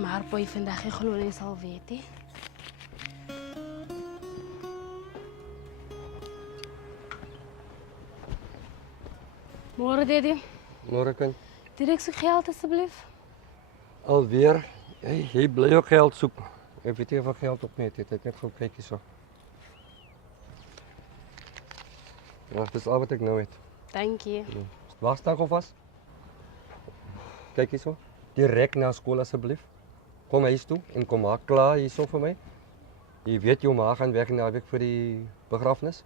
Maar boy, vandaag je geloof niet zal weten. Morgen, Daddy. Morgen. Direct zoek geld, alsjeblieft. Alweer. Jy bly ook geld soek. Ek weet nie of ek geld op net het. Ek net gou kyk hierso. Ja, dis al wat ek nou het. Dank je. Wasdag of was? Kyk hierso. Direk na skool asseblief. Kom huis toe en kom maak klaar hierso vir my. Jy weet jou ma gaan weg naweek vir die begrafnis.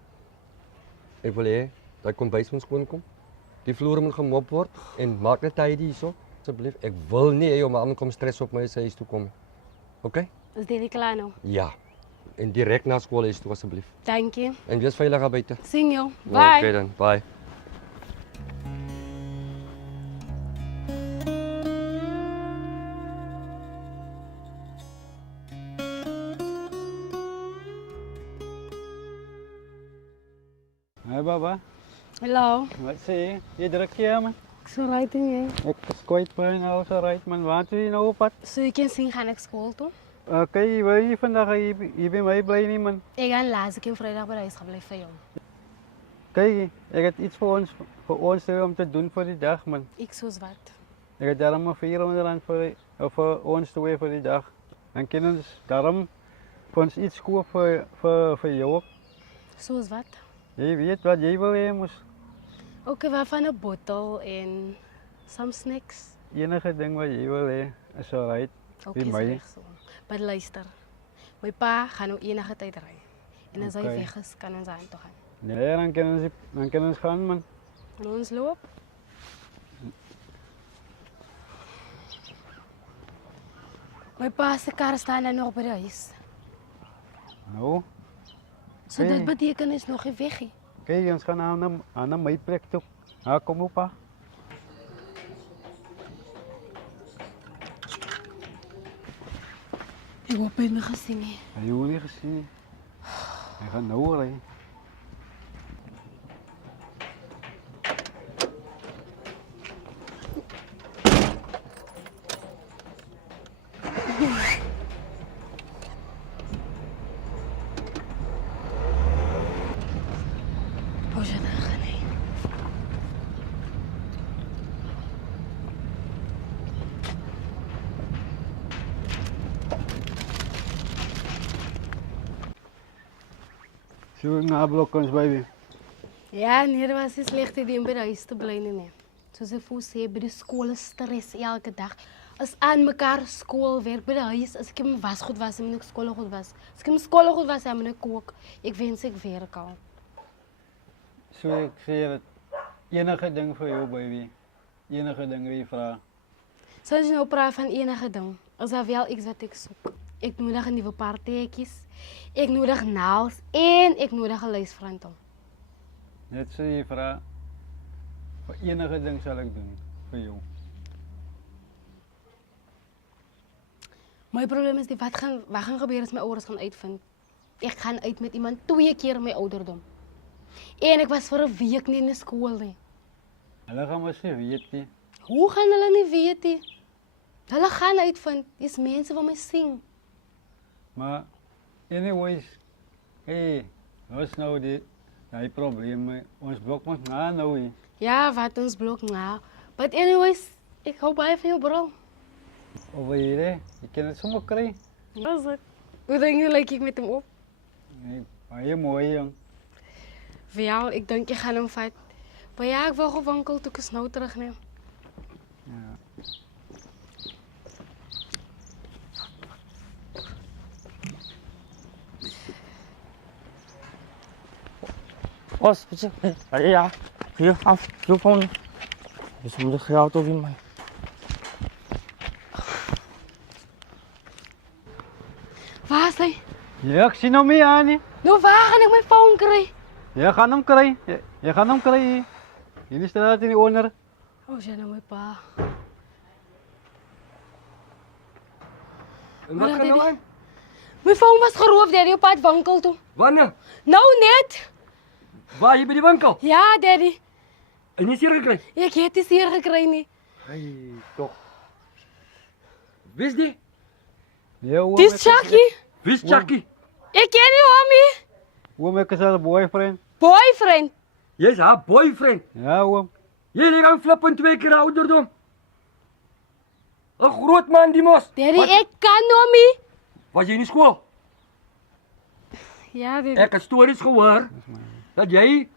Ek wil hê dat kombuis moet skoon kom. Die vloer moet gemop word en maak net tyd hierso asseblief. Ek wil nie hê jou ma moet kom stres op my huis toe kom. OK? Is Daddy klaar nou? Ja. En direk na skool huis toe asseblief. Dank je. En wees veilig daar buite. Sien jou. Bye. OK dan. Bye. Hi Baba, Hallo. wat sê jy? Jy druk hier man. Ik zal rijden, jij. Ek is kwijt by nou so right man. Waar toe jy nou op pad? Zo je kan zien, ga ik school toe. Okay, wil jy vandag hier by my bly nie man? Ik ga laatst keer vrijdag bij huis gebleven van jou. Kyk, ek het iets vir ons om te doen vir die dag man. Ik zo zwart. Ek het daarom 'n R400 vir ons toe vir die dag. Dan kan ons daarom vir ons iets koop vir jou ook. Zo zwart. Jy weet wat jy wil hê mos. Oké, waarvan een bottel en some snacks. Enige ding wat jy wil hê is alright. Oké, Bij is mij. reg zo. Maar luister. Mijn pa gaat nou enige tijd rijden. En als hij Oké. weg is, kan ons aan toe gaan. Nee, dan kan ons gaan man. En ons loop. Mijn pa zijn kar staan er nog bij de huis. Nou, So Oké. dit betekent is nog geen weg. kyk ons gaan aan my plek toe. Ha, kom op pa. Ik hoop je me gezien. Hy hoor nie gesien nie. Hy gaan nou ry. Oh, je nagaan, hè. So na blok ons baby. Ja, nee, dat was een slechte idee om bij de huis te blijven. Nee. Zoals ik voor zei, bij de school is stress elke dag. Als aan elkaar schoolwerk bij de huis, als ik mijn was goed was en mijn school goed was. Als ik mijn school goed was en mijn kook, ik wens ik werk al. So ek sê dat enige ding vir jou baby. Enige ding wat jy vra. Zoals je nou praat van enige ding, is dat wel iets wat ik zoek. Ik nodig nieuwe partijtjes, ik nodig naals en ik nodig een luisfrantel. Net so jy vra. Vir enige ding sal ek doen vir jou. Mijn probleem is, wat gaan gebeuren als mijn ouders gaan uitvinden? Ik ga uit met iemand 2 keer mijn ouderdom. En ik was voor een week niet in de school. Nee. Hulle gaan mos nie weet nie. Hoe gaan hulle niet weten? Hulle gaan uitvinden. Dis mensen van mij zien. Maar anyways, hey, wat is nou die probleem? Ons blok moet na nou hier. Ja, wat ons blok nou. But anyways, ik hou bij van je bro. Of hier, hè? Jy kan het sommer kry. Dat is het. Hoe denk je, lijk ik met hem op? Nee, baie mooi jong. Voor jou, ik denk je gaat hem vat. Maar ja, ik wil gewoon wankel toen ik snel terugneem. Ja. Bos, ja, hier, af, telefoon. Dus moet ik geld over mij. Waar is hij? Ja, ek sien hom nie aan nie. Nou, waar ga ik mijn phone krijgen? Jy gaan hom kry. Jy gaan hom kry hier. Hierdie straat in die onder. Oh, ja, nou mijn pa. En wat Maar gaan nou daddy- aan? Mijn phone was geroofd, daddy, op het winkel toe. Wanneer? Nou net. Waar jy by die winkel? Ja, daddy. En jy is hier gekry? Ik heb het hier gekregen. Hey, tog. Wist jy? Ja, oom, Dis Chucky. Wie is Chucky? Ek ken nie hom nie. Oom, ek is haar boyfriend. Boyfriend. Jy's haar boyfriend. Ja, oom. Jy lê aan flip in 2 keer ouderdom. 'n Groot man die mos. Daddy, Wat- ek kan hom nie. Was jy in die skool? Ja, daddy. Ek het stories gehoor dat jy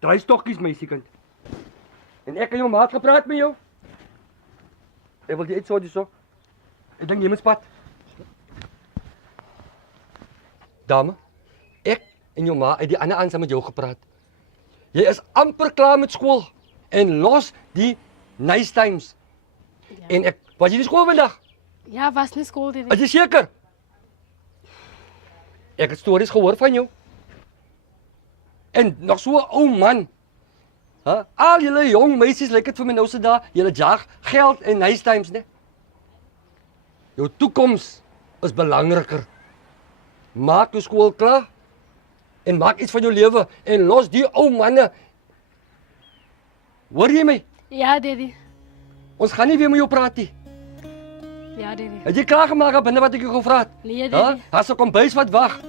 drie stokkies meisiekind. En ek en jou maat gepraat met jou. Ek wil jy iets so dis so. Ek dink jy moet spat. Dame, ek en jou ma het die ander aan saam met jou gepraat. Jy is amper klaar met skool en los die nice times. En ek was jy in die skool vandag? Ja, was nie skool, daddy. Is jy seker? Ek het stories gehoor van jou. En nog so 'n ou man. Hè? Al julle jong meisies lyk dit vir my nou se dae, julle jag geld en nice times, né? Jou toekoms is belangriker. Maak jou skool klaar en maak iets van jou lewe en los die ou manne. Hoor jy my? Ja, daddy. Ons gaan nie weer met jou praat nie. Ja, daddy. Het jy klaar gemaak binne wat ek jou gevra het? Nee, Hè? daddy. Has 'n kombuis wat wag.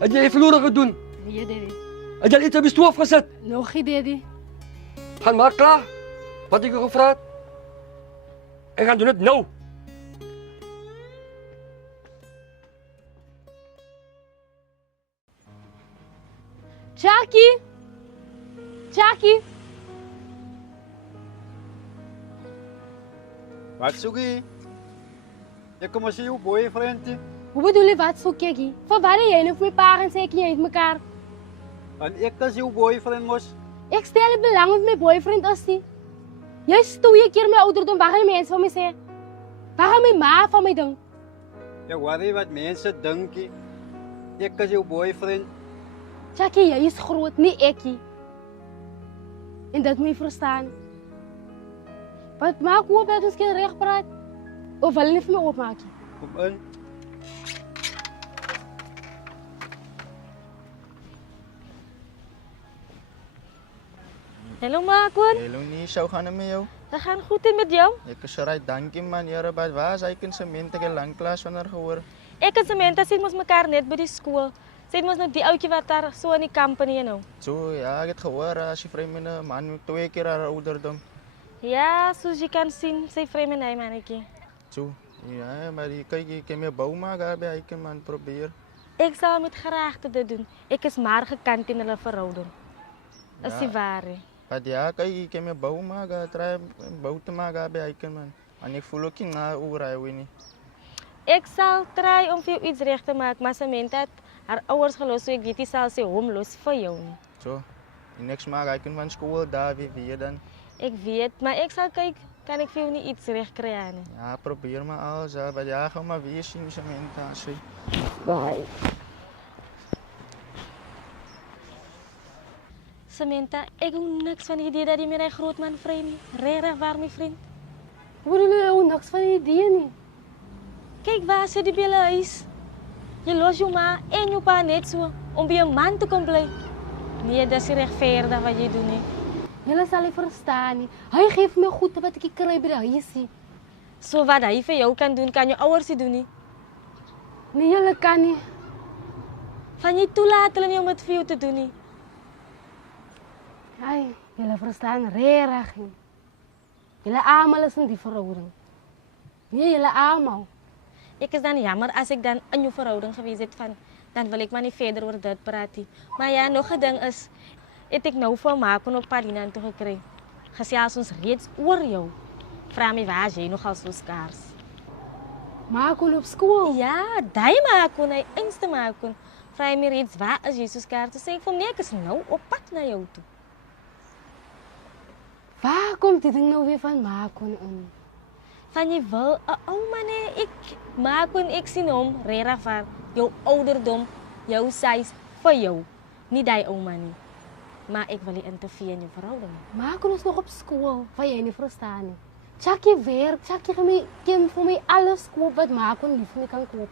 Het jy verloor gedoen? Nee, daddy. Het jy iets op die stoof gesit? Nog nie, daddy. Gaan maak klaar. Wat ek jou gevra het? Ek gaan doen dit nou. Chucky. Chucky. Wat soek jy? Ek kom as jou boyfriend. Hoe bedoel jy wat soek ek hier? Van waar jy nou vir my pa gaan sê ek en jy het mekaar? En ek is jou boyfriend mos. Ek stel nie belang of my boyfriend is nie. Jy is 2 keer my ouderdom, wat gaan die mense van my sê? Wat gaan my ma van my dink? Ja, worry wat mense dink. Ek is jou boyfriend. Chucky, jy is groot, nie ek nie. En dat moet jy verstaan. Wat maak oop dat ons kan reg praat? Of wil jy nie vir my oopmaak nie? Kom in. Hallo Makon, Hallo Nisha, hoe gaan het met jou? dat gaan goed en met jou? Ek is reg, dankie man. Jare baie waar is hy in sement ek het lanklaas wanneer gehoor. Ek en Samantha sien mos mekaar net by die skool. Sien mos nou die ouetjie wat daar so in die company nou. So ja, ek het gehoor as jy vreemd met 'n man met 2 keer haar ouderdom. Ja, soos jy kan sien, sy vreemd en hy mannetjie. So ja, maar jy kyk jy kan my bou maak daar by hy kan man probeer. Ek sal met graagte dit doen. Ek is maar gekant in hulle verhouding. Is Ja. die ware. Maar ja, kyk jy kan my bou maak, try bou te maak daar by hy kan man. En ek voel ook nie na oor hy nie. Ek sal try om vir jou iets reg te maak, maar Samantha het haar ouers gelos, so ek weet nie sal sy hom los vir jou nie. So, die niks maak hy kan van skool daar wie dan. Ek weet, maar ek sal kyk, kan ek vir jou nie iets reg kry nie. Ja, probeer maar alles, ja, maar ja, gaan maar weer sien Samantha sê. Bye. Samantha, ek hoor niks van die idee dat jy met die groot man vreemd nie. Regtig waar, my vriend. Hoe bedoel jy ou niks van die idee nie? Kyk waar sit die belle huis. Jy los jou ma en jou pa net so om by 'n man te kom bly. Nee, dis nie regverdig wat jy doen nie. Julle sal nie verstaan nie. Hy gee vir my goed wat ek kry by die huisie. So wat hy vir jou kan doen, kan jou ouers nie doen nie. Nee, julle kan nie. Van jy toelaat hulle nie om dit vir jou te doen nie. Ai, julle verstaan regtig nie. Julle almal is in die verhouding. Nee, julle almal. Ek is dan jammer as ek dan in jou verhouding gewees het van, dan wil ek maar nie verder oor dit praat nie. Maar ja, nog 'n ding is, het ek nou vir Makon op Palina toe gekry. Gesels ons reeds oor jou. Vra my waar is jy nogal so skaars. Makon op skool. Ja, daai Makon, hy einste Makon. Vra my reeds waar is jy so skaars. Toe sê ek vir hom nee, ek is nou op pad na jou toe. Waar komt die ding nou weer van Makon in? Van jy wil 'n ou man hê, ek Makon, ek sien hom regtig van jou ouderdom, jou size vir jou. Nie daai ou man nie. Maar ek wil nie interfereer in jou verhouding nie. Makon is nog op skool, wat jy nie verstaan nie. Chucky werk, Chucky kan vir my alles koop wat Makon lief vir my kan koop.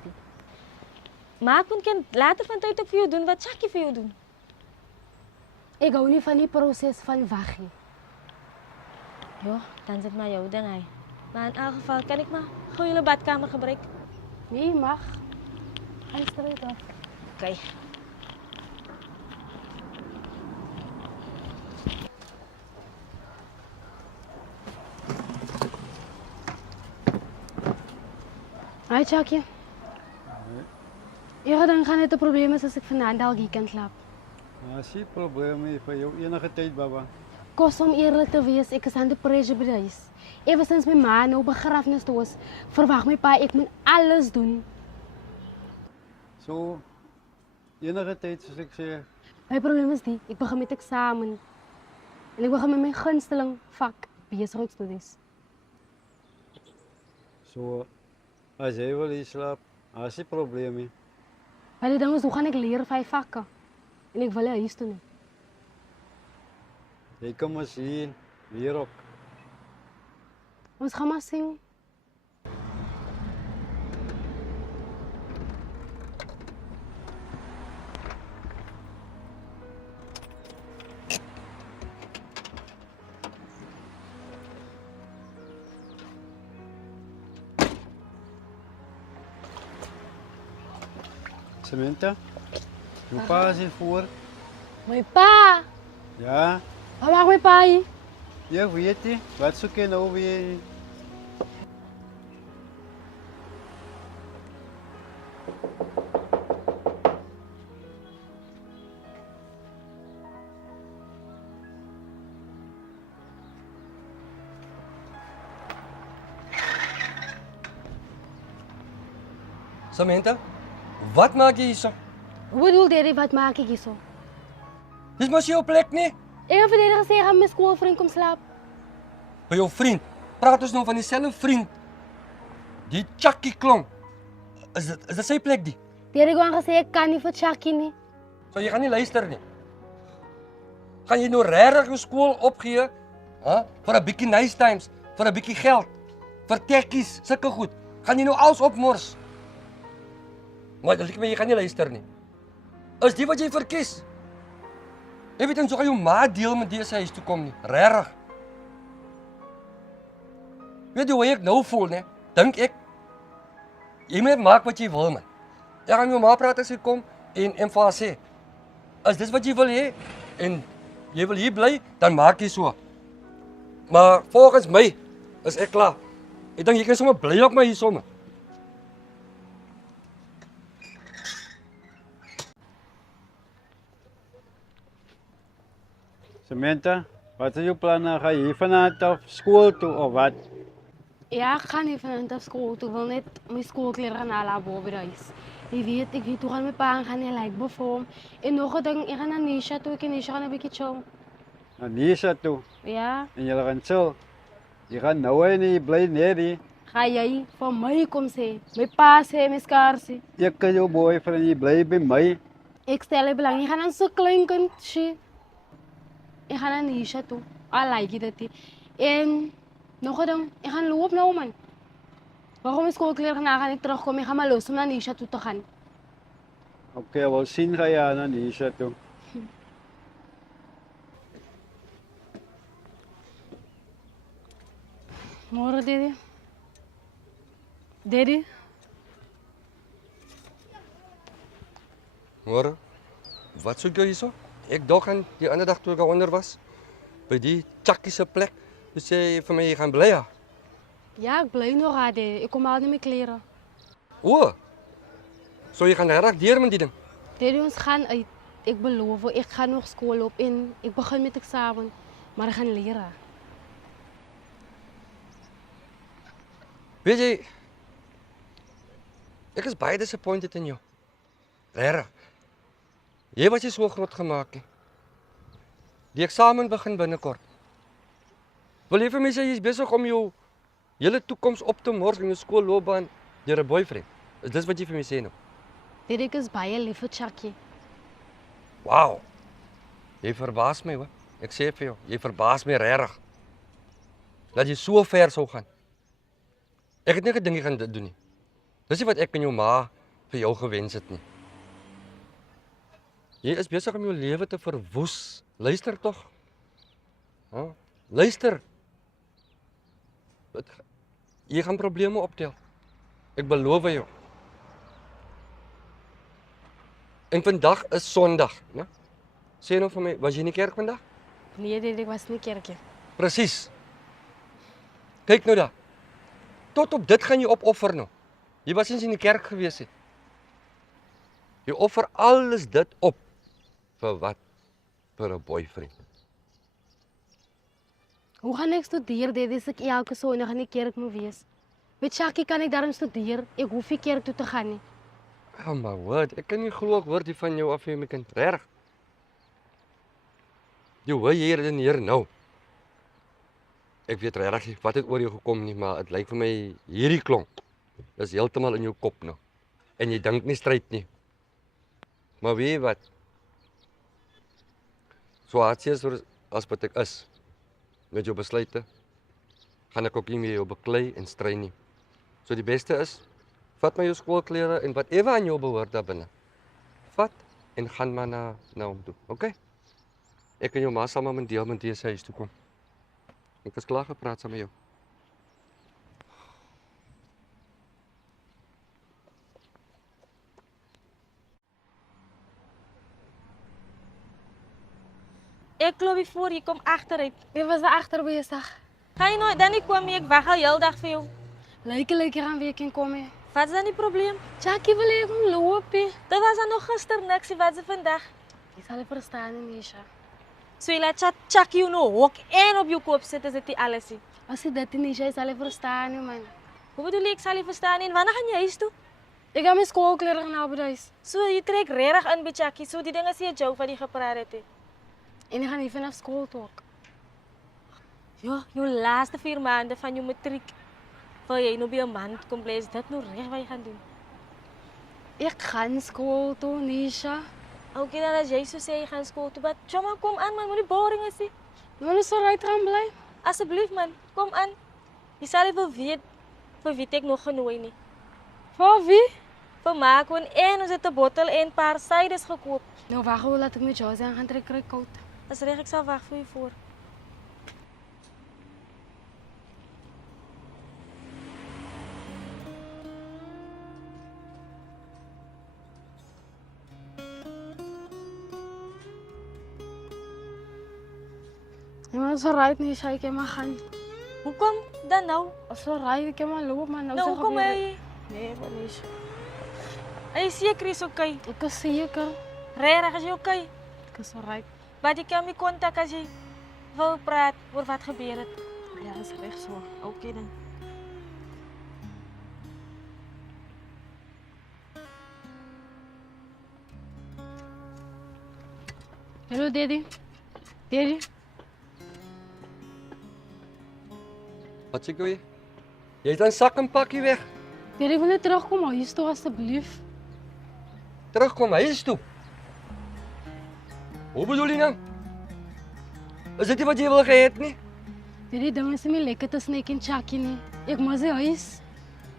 Makon kan later van tyd ook vir jou doen wat Chucky vir jou doen. Ek hou nie van die proses van wag nie. Ja, dan is dit maar jou ding hy. Maar in elk geval kan ek maar gou julle badkamer gebruik. Nee, mag. Ga je straight af. Oké. Hi, Chucky. Je gedink gaan dit 'n probleem is as ek vanaand dalk hier kan slaap. As jy probleme het vir jou enige tyd, baba. Kos om eerlik te wees, ek is under pressure by die huis. Ever sinds my ma nou begrafnis toe is, verwag my pa ek moet alles doen. So enige tyd soos ek sê, My probleem is die, ek begin met eksamen. En ek begin met my gunsteling vak, besigheidstudies. so as jy wil hier slaap, as jy probleme. Maar die ding is, hoe gaan ek leer 5 vakke? En ek wil nie huis toe nie. Jy kan maar sien, hier ook. Ons gaan maar sien. Samantha, jou pa is hier voor. My pa! Ja, Waar maak my pa hier? jy weet jy, wat soek jy nou weer? Samantha, wat maak jy hierso? Hoe bedoel Daddy, wat maak ek hierso? Dis mos jou plek nie? Ek het vir Daddy gesê, ek gaan met my skoolvriend kom slaap. By jou vriend. Praat ons nou van dieselfde vriend. Die Chucky klomp. Is dit sy plek die? Daddy het gewoon gesê, ek kan nie vir Chucky nie. So jy gaan nie luister nie. Gaan jy nou regtig jou skool opgee? Hè? Vir 'n bietjie nice times, vir 'n bietjie geld, vir tekkies, sulke goed. Gaan jy nou alles opmors? Maar dit lyk my jy gaan nie luister nie. Is dit wat jy verkies? Jy weet dan so gaan jou ma deel met dese huis toe kom nie. Regtig. Weet jy hoe ek nou voel, né? Dink ek jy moet maak wat jy wil, man. Ek gaan met jou ma praat as sy kom en vir haar sê, as dis wat jy wil hê en jy wil hier bly, dan maak jy so. Maar volgens my is ek klaar. Ek dink jy kan sommer bly op my hier sommer. Samantha, wat is jou planne? Ga jy vanaand af skool toe of wat? Ja, ek gaan nie vanaand af skool toe. Ek wil net my skoolklere gaan haal bo by die huis. Jy weet, ek weet hoe gaan my pa gaan nie like bevorm. En nog 'n ding, ek gaan na Nisha toe, ek en Nisha gaan 'n bietjie chill. Na Nisha toe. Ja, En jy gaan chill. Jy gaan nou en jy bly net hier. ga jy vir my kom sê. My pa sê, my skarsie. Ek kan jou boyfriend, jy bly by my. Ek stel belang, jy gaan aan so klein kind shit. Ek gaan na Nisha toe. I like dit. Nie. En nog 'n ding, ek gaan loop nou man. Waarom my skoolklere gaan ek terugkom? Ek gaan maar los om na Nisha toe te gaan. Okay, wel sien ga jy na Nisha toe. Môre, Daddy. Daddy? Hoor, wat soek jy hierso? Ek dog aan die ander dag toe ek onder was by die Chucky se plek. Jy sê vir my jy gaan bly ja. Ja, ek bly nog daar. Ek kom al nie my klere. O. So jy gaan regtig deur met die ding. Daddy, ons gaan uit. Ek beloof, ek gaan nog skool op en ek begin met eksamen, maar ek gaan leer. Weet jy, ek is baie disappointed in jou. Regtig. Jy was jy so groot gemaak. Die eksamen begin binnekort. Wil jy vir my sê jy is besig om jou hele toekoms op te mors in jou skoolloopbaan deur 'n boyfriend? Is dis wat jy vir my sê nou? Daddy, ek is baie lief vir Chucky. Wow. Jy verbaas my hoor. Ek sê vir jou, jy verbaas my regtig. Dat jy so ver sou gaan. Ek het nie gedink jy gaan dit doen nie. Dis nie wat ek en jou ma vir jou gewens het nie. Jy is besig om jou lewe te verwoes. Luister tog. Ha? Luister. Jy gaan probleme optel. Ek beloof jou. En vandag is Sondag, né? Sê nou vir my, was jy in die kerk vandag? Nee, Daddy, ek was nie kerkie. Presies. Kyk nou daar. Tot op dit gaan jy opoffer nou. Jy was eens in die kerk gewees het. Jy offer alles dit op. Vir wat? Vir 'n boyfriend. Hoe gaan ek studeer, Daddy, as ek elke Sondag in die kerk moet wees? Met Shaki kan ek daarom studeer. Ek hoef nie kerk toe te gaan nie. Oh my word, ek kan nie glo ek hoor die van jou af, my kind. Reg. Jy hoor hier en hier nou. Ek weet regtig nie wat het oor jou gekom nie, maar dit lyk vir my hierdie klonk. Dis heeltemal in jou kop nou. En jy dink nie stryd nie. Maar weet jy wat? So hartseer as wat ek is met jou besluite, gaan ek ook nie meer jou beklei en stry nie. So die beste is, vat maar jou skoolklere en whatever aan jou behoort daar binne. Vat en gaan maar na hom toe, okay? Ek en jou ma sal maar met deel met deze huis toe kom. Ek was klaar gepraat saam met jou. Ek glo voor jy kom agteruit. Ek was daar agter besig. Ga jy nooit dan nie kom nie, ek wag al heel dag vir jou. Lyk gaan weer kan kom hè. Wat is dan die probleem? Shaki wil ek hom loop hè. Dit was dan nog gister niks, wat is vandag? Jy sal nie verstaan nie, Nisha. So jy laat chak jou nou hok en op jou kop sit, is dit nie alles nie. As jy dit nie, jy sal nie verstaan nie, man. Hoe bedoel jy, ek sal nie verstaan nie, en wanneer gaan jy huis toe? Ek gaan my skoolklere gaan haal by die huis. So jy trek regtig in by Chakkie, so die ding is nie 'n joke wat jy gepraat het. En ek gaan nie vanaf skool toe ook. Ja, jou laaste 4 maande van jou matriek. Wil jy nou by 'n man kom bly, is dit nou reg wat jy gaan doen? Ek gaan skool toe, Nisha. Okay, dan as jy so sê jy gaan skool toe, maar Choma, kom aan man, moenie boring is nie. Nou is so right gaan bly. Asseblief man, kom aan. Jy sal nie wil weet vir wie ek nog genooi nie. Vir wie? Vir Marco en ons het 'n bottel en 'n paar cides gekoop. Nou wag hoe laat ek met Josie aan gaan trek kry koud. Dis reg, ek sal wag vir jou voor. Ja, maar so right nie, sy kan maar gaan. Hoekom dan nou? So right, ek kan maar loop maar nou Nou so hoekom hy? Nee, maar Nisha. Hy seker is okay. Ek is seker. Regtig, is jy okay? Ek is so right. Wat jy kan my kontak as jy wil praat oor wat gebeur het. Ja, is reg so. Okay dan. Hallo, Daddy. Daddy. Wat sê jy? Jy het dan sak en pakkie weg. Daddy, ek wil net terugkom huis toe asseblief. Terugkom huis toe. Hoe bedoel jy nou? Is dit nie wat jy wil gehad nie? Daddy, dinge is nie lekker tussen ek en Chaki nie. Ek moet sy huis.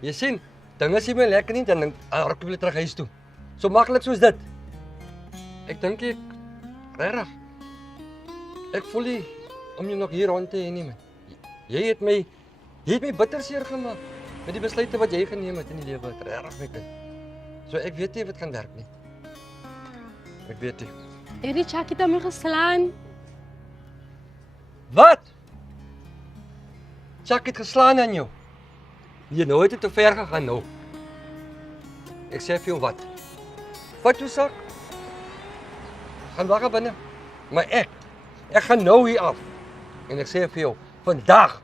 Jy sien, dinge is nie meer lekker nie, dan ruk ek weer terug huis toe. So maklik soos dit. Ek dink regtig. Ek voel nie om jy nog hier rond te hê nie, man. Jy het my bitter seer gemaak met die besluite wat jy geneem het in die lewe, regtig my kind. So ek weet nie wat gaan werk nie. Ek weet nie. Daddy, Chaki het my geslaan. Wat? Chuck het geslaan aan jou. Jy nou het dit te ver gegaan nou. Ek sê vir jou wat. Vat jou sak. Gaan wag binne. Maar ek gaan nou hier af. En ek sê vir jou, vandag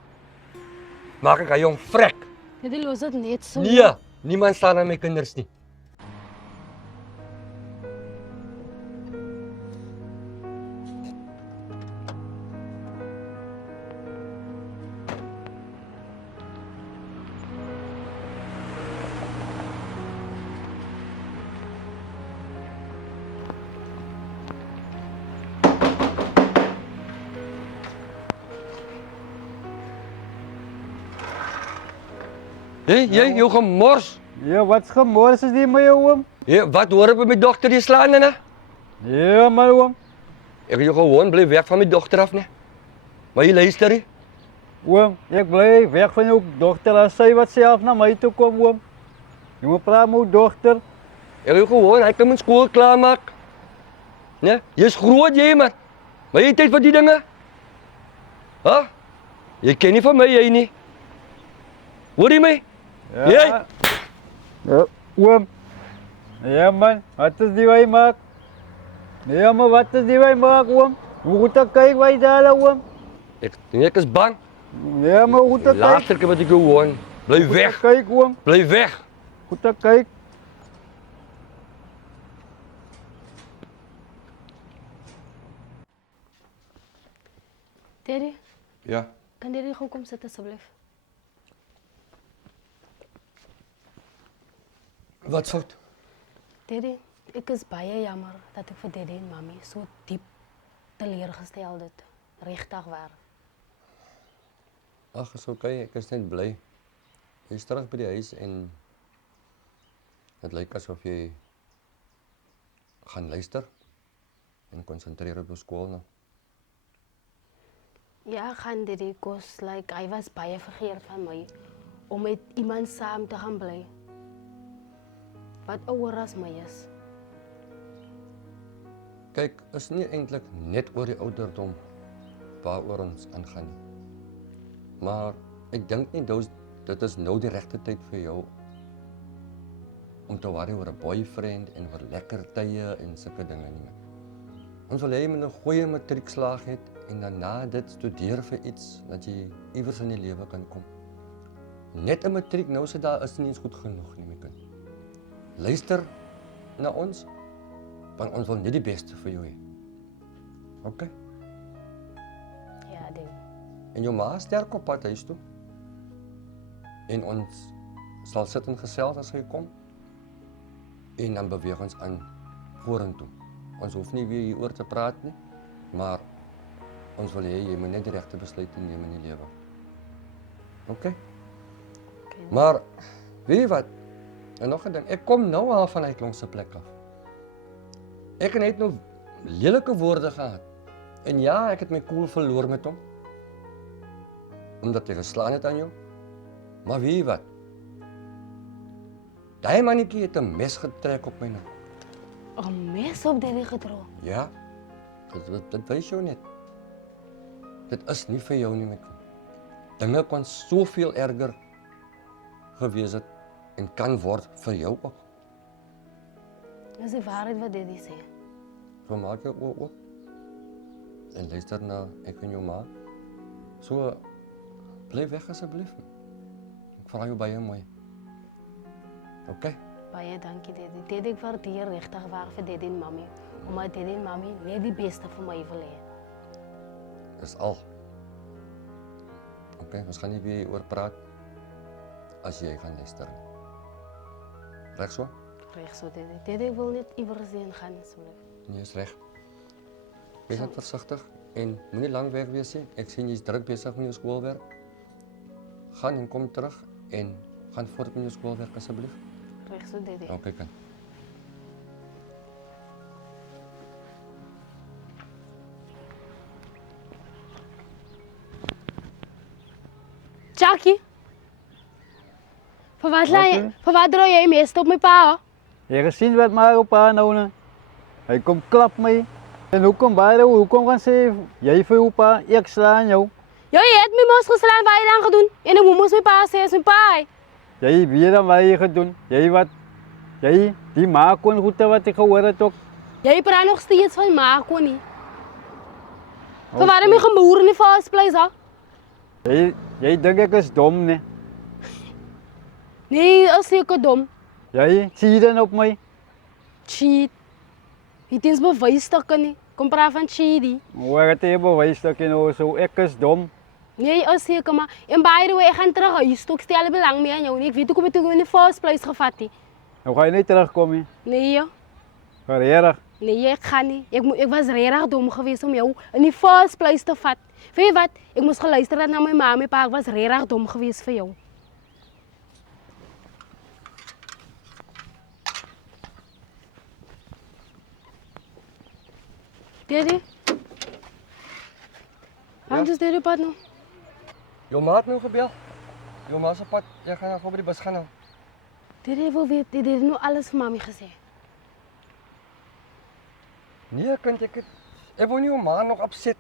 maak ek jou vrek. Daddy, los dit net so. Nee, niemand staan aan my kinders nie. Jy jou gemors. Ja, wat's gemors is die my oom? Jy, wat hoor ek met my dogter die slaan nou? Ja, my oom. Ek het jou gewoon bly weg van my dogter af, nee. Maar jy luister nie. Oom, ek bly weg van jou dogter as sy wat self na my toe kom, oom. Jy moet praat met jou dogter. Ek het gewoon, hy kan mijn school klaarmaak. Nee, jy is groot jy man. Maar jy het tyd vir die dinge? Huh? Jy ken nie van my jy nie. Hoor jy my? Jy? Ja, oom. Ja man, wat is die wij maak? Ja maar wat is die wij maak oom? Hoe goed ek kyk wij daar oom? Ek is bang. Ja maar hoe goed ek kyk? Later kan wat ek gewoon. Bly weg. Kyk oom, Bly weg. goed ek kyk. Daddy, Ja. kan Daddy gou kom sit asseblief? Wat fout? Daddy, ek is baie jammer dat ek vir Daddy en Mami so diep teleurgestel het. Regtig waar. Ag, is oké, ek is net bly. Jy is terug by die huis en dit lyk asof jy gaan luister en konsentreer op jou skool nou. Ja, gaan Daddy, kos, like, hy was baie vergeet van my om met iemand saam te gaan bly. Wat ouer as my is. Kyk, is nie eintlik net oor die ouderdom waaroor ons aangaan nie. Maar ek dink nie dit is nou die regte tyd vir jou om te worry oor 'n boyfriend en oor lekker tye en sulke dinge nie. Ons wil hê jy moet 'n goeie matriekslaag hê en daarna dit studeer vir iets dat jy iewers in die lewe kan kom. Net 'n matriek nou se daar is nie eens goed genoeg nie, my kind. Luister na ons, want ons wil net die beste vir jou hê. OK? Ja, Daddy. En jou ma is sterk op pad huis toe. En ons sal sit en gesels as hy kom. En dan beweeg ons aan vorentoe. Ons hoef nie weer hieroor te praat nie, maar ons wil hê jy moet net die regte besluite neem in die lewe. OK? Maar weet jy wat? En nog 'n ding, ek kom nou al van uit Klong se plek af. Ek het net nou lelike woorde gehad. En ja, ek het my koel verloor met hom. Omdat hy geslaan het aan jou. Maar weet jy wat? Daai mannetjie het 'n mes getrek op my nek. 'n mes op Daddy gedra. Ja, dit wys jou net. Dit is nie vir jou nie, my kind. Dinge kon soveel erger gewees het en kan word vir jou ook. Dis die waarheid wat Daddy sê. So maak jou oë oop. En luister na ek en jou ma. So bly weg asseblief. Ek vra jou baie mooi. OK? Baie dankie Daddy. Daddy, ek waardeer regtig waar vir Daddy en Mami. Omdat Daddy en Mami net die beste vir my wil hê. Dis al. OK, ons gaan nie weer oor praat as jy gaan luister. Reg so? Reg so Daddy. Daddy, ek wil net iewers heen gaan asseblief. Nee, is reg. Wees net versigtig en moenie lank weg wees nie. Ek sien jy's druk besig met jou skoolwerk. Gaan en kom terug en gaan voort met jou skoolwerk asseblief. Reg so Daddy. OK, kan. Jackie. Vir wat Wat, vir wat draai jy mes op my pa? Jy gesien wat maar op haar nou ne? Hy kom klap my. En hoekom gaan sê jy vir jou pa, ek slaan jou? Jy het my mos geslaan, wat jy dan gedoen? En ek moes my pa sê, is my pa. Jy weet dan wat jy gedoen. Jy die ma kon goede wat ek gehoor het ook. Jy praat nog steeds van ma kon nie. Vir wat my geboor in die first place, ha? Jy dink ek is dom ne? Nee, is seker dom. Jy sien dan op my. Cheat. Jy tens bewysstukke nie. Kom praat van cheaty. Hoe het jy bewys dat jy nou so ek is dom? Nee, is seker maar. En by the way, ek gaan terug huis toe. Ek stel belang meer aan jou nie. Ek weet hoekom ek toe in die first place gevat het. Nou ga jy nie terugkom nie. Nee, Regtig. nee, ek gaan nie. Ek was regtig dom geweest om jou in die first place te vat. Weet jy wat? Ek moes geluister het na my ma en my pa. Ek was regtig dom geweest vir jou. Daddy? Waarom is Daddy op pad nou? Jou ma het nou gebel. Jou ma se pad, jy gaan nou gou by die bus gaan nou. Daddy wil weet, Daddy het nou alles vir Mami gesê. Nee, kind, ek wil nie jou ma nog opset.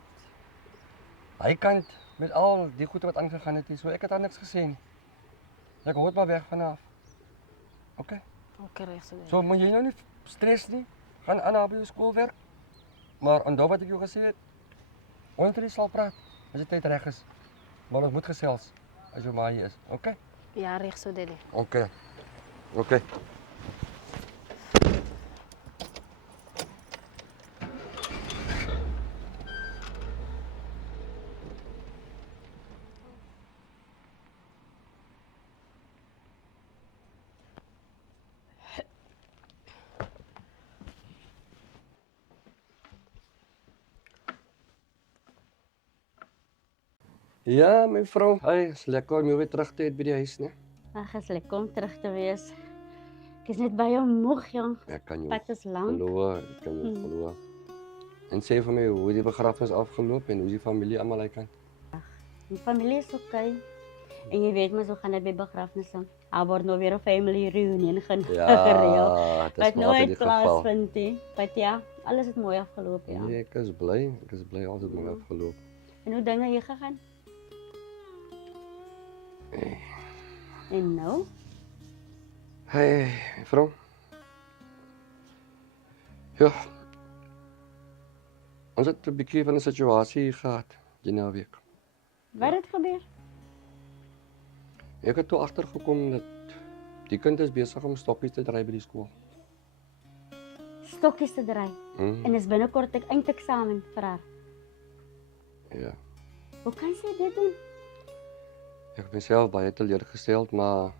Hy kan met al die goede wat aangegaan het, so ek het aan niks gesê nie. Ek hoor maar weg vanaf. Okay. Okay, reg so. So moet jy nou nie stres nie. Gaan aan by jou skoolwerk. Maar onthou wat ek jou gesê het. Ons sal praat as die tyd reg is. Maar ons moet gesels as jou ma hier is. Okay? Ja, reg so, Daddy. Okay. Okay. Ja, my vrou. Hy is lekker om jou weer terug te hê by die huis, né? Ag, is lekker om terug te wees. Ek is net baie moeg, jong. Ek kan jou Pad is lank. glo, ek kan jou glo. En sê vir my hoe die begrafnis afgeloop en hoe die familie almal hy kan. Die familie is okay. En jy weet mos hoe gaan dit by begrafnisse. Daar word nou weer 'n family reunion gereël. Ja, dit is Wat maar altyd nooit die geval. plaasvind nie. Maar ja, alles het mooi afgeloop, ja. Nee, ek is bly alles het mooi afgeloop. En hoe dinge hier gegaan? En nou? Hey, vrou. Ja. Ons het 'n bietjie van 'n situasie gehad die naweek. Wat het gebeur? Ek het toe agtergekom dat die kind is besig om stokkies te dry by die skool. Stokkies te dry. En is binnekort ek eindeksamen vir haar. Ja. Hoe kan sy dit doen? Ek ben self baie teleurgesteld, maar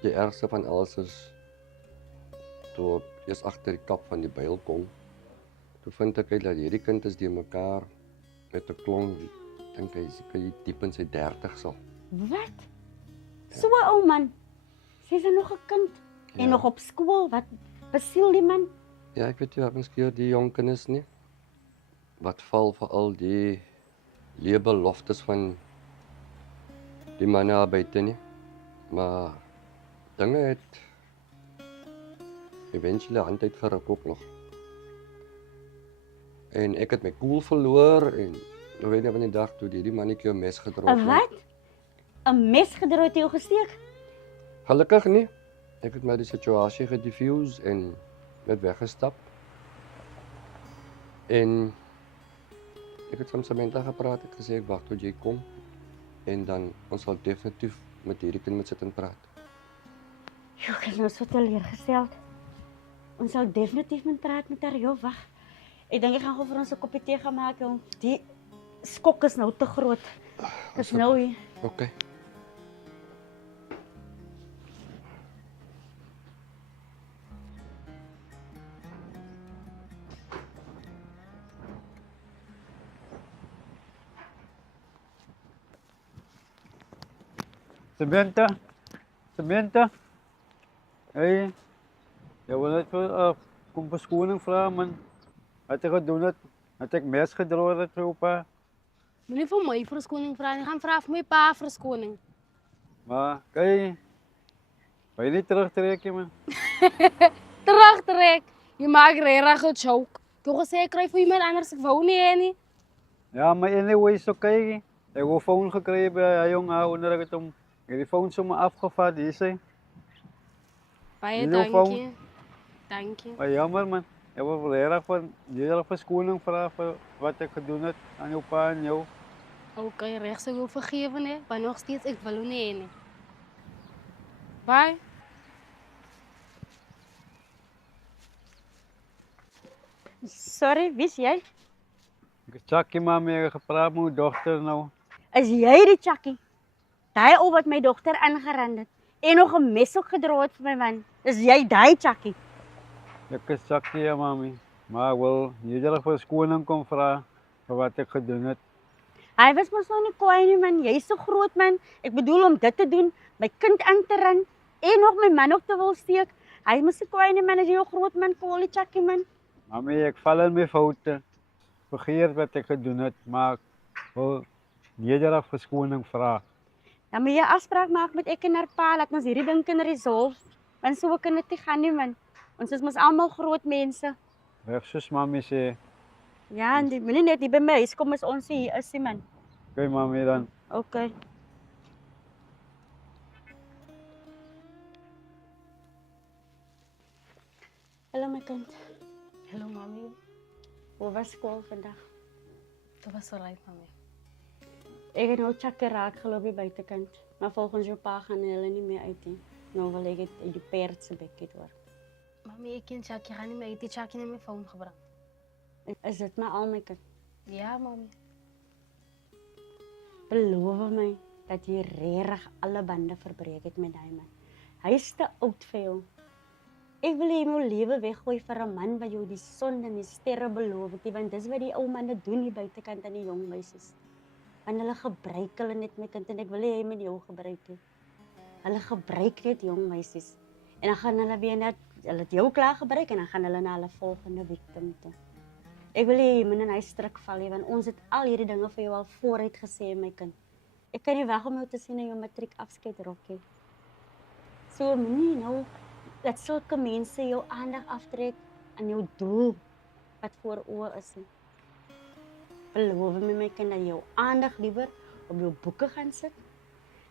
die ergste van alles is toe eers agter die kap van die byl kom. Toe vind ek uit dat hierdie kind is die mekaar met 'n klomp, dink hy seker diep in sy 30 sal. Wat? So 'n ou man. Sy's nog 'n kind en Ja. nog op skool. Wat besiel die man? Ja, ek weet nie wat miskien die jong kinders nie. Wat val vir al die leebeloftes van die manne daar buite nie. Maar dinge het eventually hand uitgeruk ook nog. En ek het my koel verloor en nou weet jy van die dag toe die mannetjie 'n mes gedroog 'n wat? 'n mes gedrooi het jou gesteek? Gelukkig nie. Ek het my die situasie gedifuse en net weggestap. En ek het soms met haar gepraat, ek gesê ek wag tot jy kom en dan ons sal definitief met hierdie kind moet sit en praat. Jo, ek is nou so teleurgesteld. Ons sal definitief moet praat met haar. Jo, wag. Ek dink ek gaan gou vir ons 'n koppie tee gaan maak, jong. Die skok is nou te groot. Dis nou hier. Okay. Samantha. Hey, jy wil net vir kom verskoning vra, man. Wat ek gedoen het, het ek mes gedroog het vir oupa. Moenie vir my verskoning vra nie. Gaan vra vir my pa verskoning. Maar kyk, wil jy nie terugtrek nie, man? Terugtrek. Jy maak regtig 'n joke. Toe gesê ek kry vir iemand anders, ek wou nie hê nie. Ja, maar anyway, so kyk. Ek het 'n foon gekry by hy jong onder ek het hom. Ek het die foon sommer afgevat, hier sê. Baie Jy jou dankie. Dankie. Maar jammer, man. Ek wil regtig van jy verskoning vra vir wat ek gedoen het aan jou pa en jou. Okay, reg so wil vergewe nie, maar nog steeds ek wil nie hê nie. Bye. Sorry, wie's jy? Ek het Chucky mami ek het gepraat met my dogter nou. Is jy die Chucky? Daai ou wat my dogter aangerand het en nog 'n mes ook gedra het vir my man. Is jy daai Chucky? Ek is Chucky, ja, mami. Maar ek wil jy verskoning kom vra vir wat ek gedoen het. Hy was mos nou nie kwaai nie man. Jy's so groot man. Ek bedoel om dit te doen, my kind aan te ran en nog my man ook te wil steek. Hy mos nie kwaai nie man as jy 'n groot man koelie Chucky man. Mami, ek val in my foute. Vergeet wat ek gedoen het, maar ek wil nederig verskoning vra. Dan moet jy 'n afspraak maak met ek en haar pa dat ons hierdie ding kan resolve. Want so kan dit nie gaan nie man. Ons is mos almal groot mense. Weg soos mami sê. Ja, en die moenie net hier by my huis kom as ons hier is, nie man. Okay, mami dan. Okay. Hallo my kind. Hallo mami. Hoe was skool vandag? Dit was alright mami. Ek het nou chakker raak geloof die buitekant, maar volgens jou pa gaan hulle nie meer uit nie. Nou wil ek dit uit die perd se bek het hoor. Mami, ek ken Chucky gaan nie meer. Die Chucky het my foon gebrand. Is dit maar al my kind? Ja mami. Beloof my dat jy regtig alle bande verbreek het met daai man. Hy is te oud vir jou. Ek wil hê jy moet lewe weggooi vir 'n man wat jou die son en die sterre beloof het, want dis wat die ou manne doen hier buitekant aan die jong meisies. Want hulle gebruik hulle net my kind en ek wil hê hy met jou gebruik het. Hulle gebruik net jong meisies. En dan gaan hulle weer net hulle het jou klaar gebruik en dan gaan hulle na hulle volgende victim toe. Ek wil hê jy moet in hy struik val nie, want ons het al hierdie dinge vir jou al vooruit gesê my kind. Ek kan nie wag om jou te sien in jou matriek afskeidrokkie. So moenie nou dat sulke mense jou aandag aftrek aan jou doel wat voor oë is nie. Beloof my kind dat jy jou aandag liewer op jou boeke gaan sit.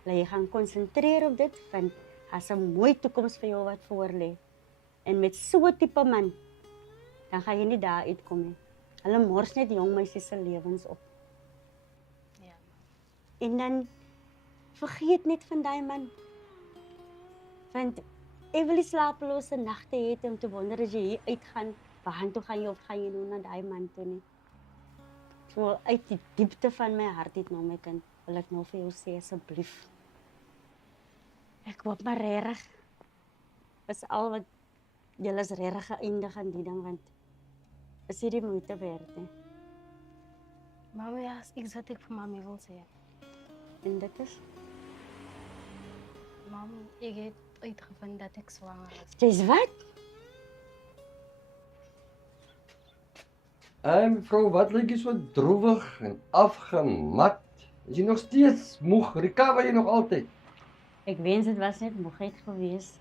Dat jy gaan konsentreer op dit, want daar's 'n mooi toekoms vir jou wat voor lê. En met so 'n tipe man, dan gaan jy nie daar uitkom nie. Hulle mors net jong meisies se lewens op. Ja. En dan vergeet net van daai man. Want ek wil nie slapelose nagte hê om te wonder as jy hier uitgaan, waarheen toe gaan jy of gaan jy nou na daai man toe nie. So uit die diepte van my hart het nou my kind, wil ek nou vir jou sê asseblief. Ek hoop maar regtig is al wat julle is regtig geëindig aan die ding, want is hier die moeite werd nie. Mami, ja, iets wat ek vir mami wil sê. En dit is, Mami, ek het uitgevind dat ek swanger is. jy's wat? Mevrou, wat lyk jy so droewig en afgemat? Is jy nog steeds moeg? Recover jy nog altyd? Ek wens dit was net moegheid geweest.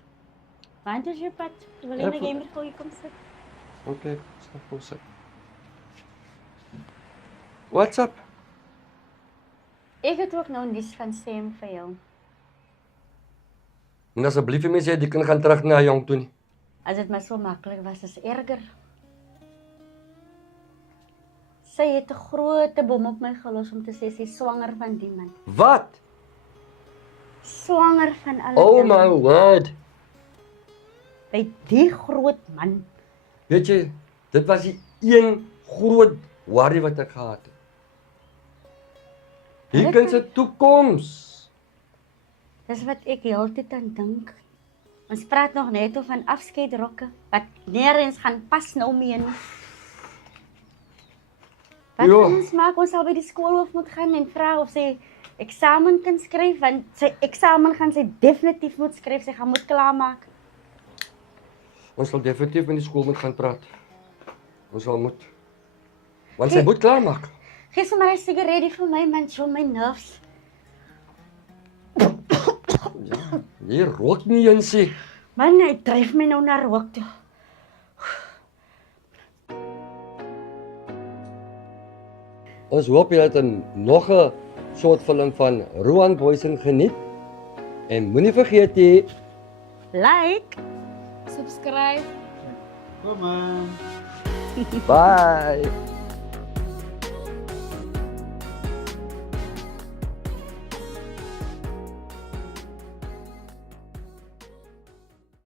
Want as jy pad, wil Ja, jy net meer vir jou kom sit. Okay, stap voor sit. What's up? Ek het ook nou nuus van Sam vir jou. En asseblief vir my sê die kind gaan terug na jong toe nie. As dit maar so maklik was, is erger. Sy het 'n groot bom op my gelos om te sê sy is swanger van die man. Wat? Swanger van alle Oh dinge. my word. By die groot man. Weet jy, dit was die een groot worry wat ek gehad het. Die kind se toekoms. Dis wat ek heeltyd aan dink. Ons praat nog net oor van afskeidrokke wat nêrens gaan pas nou meer nie. Wat Ja. gaan ons maak? Ons sal by die skoolhoof moet gaan en vra of sy eksamen kan skryf, want sy eksamen gaan sy definitief moet skryf, sy gaan moet klaarmaak. Ons sal definitief met die skool moet gaan praat. Ons sal moet. Want sy moet klaarmaak. Gee sommer 'n sigaret vir my man, show my nerves. Jy rook nie eens sê. Man, hy dryf my nou na rook toe. Ons hoop jy het 'n nog 'n soort film van Roan Boysen geniet. En moenie vergeet jy Like. Subscribe. Kom aan. bye.